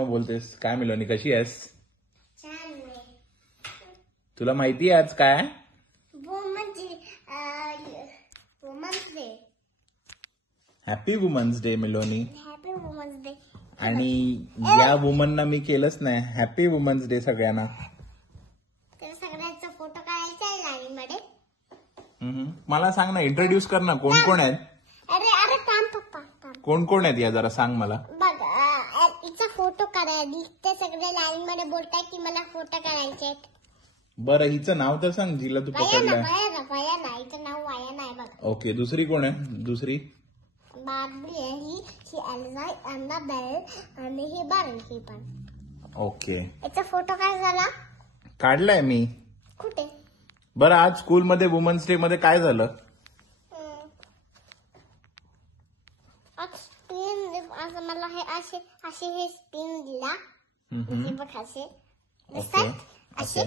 मग बोलतेस? काय मिलोनी कशी आहेस? छान आहे. तुला माहिती आहे आज काय? Women's day. Happy women's day Miloni. Happy women's day. आणि या वुमनना मी केलंच नाही. हॅपी वुमन्स डे सगळ्यांना. तर सगळ्यांचा फोटो काढायचा आहे लाईनमध्ये. मला सांग ना, इंट्रोड्यूस कर ना, कोण कोण आहेत? अरे थांब पप्पा थांब. कोण कोण आहेत या जरा सांग मला. बघ हिचा फोटो काढायला ते सगळे लाईन मध्ये बाळताय की मला फोटो काढायचे आहेत. बरं हिचं नाव तर सांग, जिला तू पकडलंय. वयाना हिचं नाव वयाना आहे बघ. ओके, दुसरी कोण आहे? दुसरी बार्बी आहे ही एल्सा, अन्नाबेल आणि ही बार्बी पण. ओके, याचा फोटो काय झाला? काढलाय मी. कुठे? बरं आज स्कूलमध्ये वुमन्स डे मध्ये काय झालं? असं मला हे असे हे स्पिन दिला. हे बघ असे ओके दिसतात असे.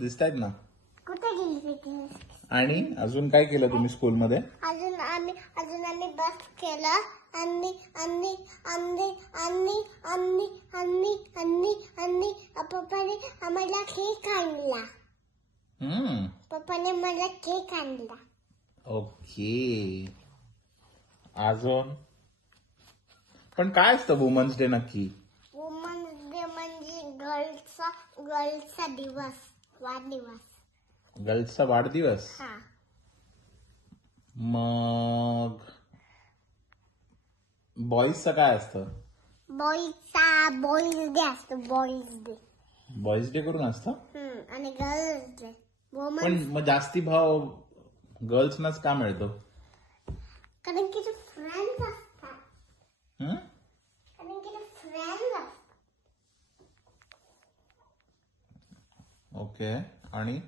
दिसतायत ना. कुठे गेली ती? आणि अजून काय केलं तुम्ही स्कूलमध्ये? अजून आम्ही बस केलं आणि आणि आणि आणि आणि आणि आणि आणि पप्पाने आम्हाला केक आणला. पप्पाने मला केक आणला. ओके, अजून पण काय असतं वुमन्स डे नक्की? वुमन्स डे म्हणजे गर्ल्सचा दिवस, वाढदिवस. गर्ल्सचा वाढदिवस. हा. मग बॉईजचं काय असतं? बॉईज डे असतो. बॉईज डे करून असतं. आणि गर्ल्स डे पण मग जास्ती भाव गर्ल्सनाच का मिळतो? कारण की ते फ्रेंड्स असतात. ओके, आणि